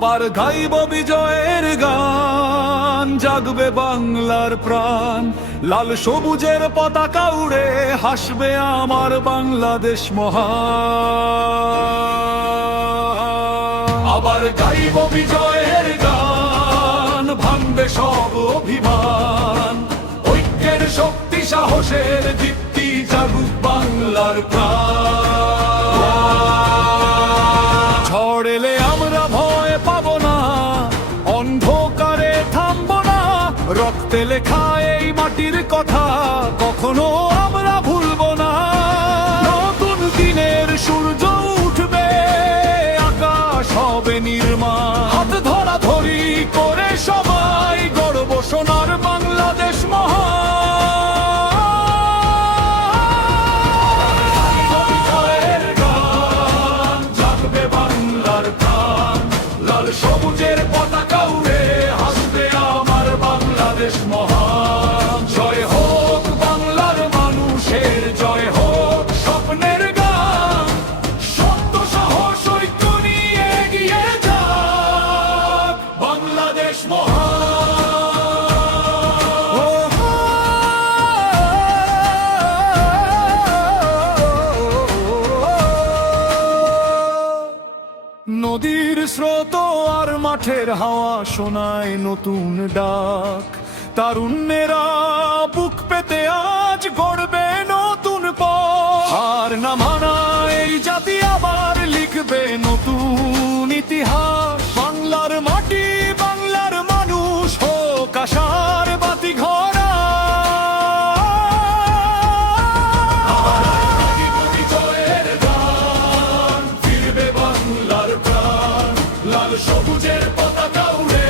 আবার গাইব বিজয়ের গান, জাগবে বাংলার প্রাণ। লাল সবুজের পতাকা উড়ে হাসবে আমার বাংলাদেশ মহান। আবার গাইব বিজয়ের গান, ভাঙবে সব অভিমান। ঐক্যের শক্তি সাহসের দীপ্তি, জাগুক বাংলার প্রাণ। ঝড় এলে আমরা ভয় পাবো না, অন্ধকারে থামবো না। রক্তে লেখা এই মাটির কথা কখনো আমরা ভুলবো না। নতুন দিনের সূর্য উঠবে, আকাশ হবে নির্মল। হাত ধরা ধরি করে সবাই গর্ব সোনার বাংলাদেশ মহান। জাগবে বাংলার প্রাণ, লাল সবুজের পতাকা উড়ে হাসবে আমার বাংলাদেশ মহান। জয় হোক বাংলার মানুষের, জয় হোক স্বপ্নের গান। সত্য সাহস ঐক্য নিয়ে এগিয়ে যাক বাংলাদেশ মহান। নদীর স্রোত আর মাঠের হাওয়া শোনায় নতুন ডাক। তারুণ্যেরা বুক পেতে আজ গড়বে নতুন পথ। আর না মানা এই জাতি আবার লিখবে নতুন ইতিহাস। বাংলার মাটি বাংলার মানুষ হোক আশার বাতি ঘরা। লাল সবুজের পতাকা উড়ে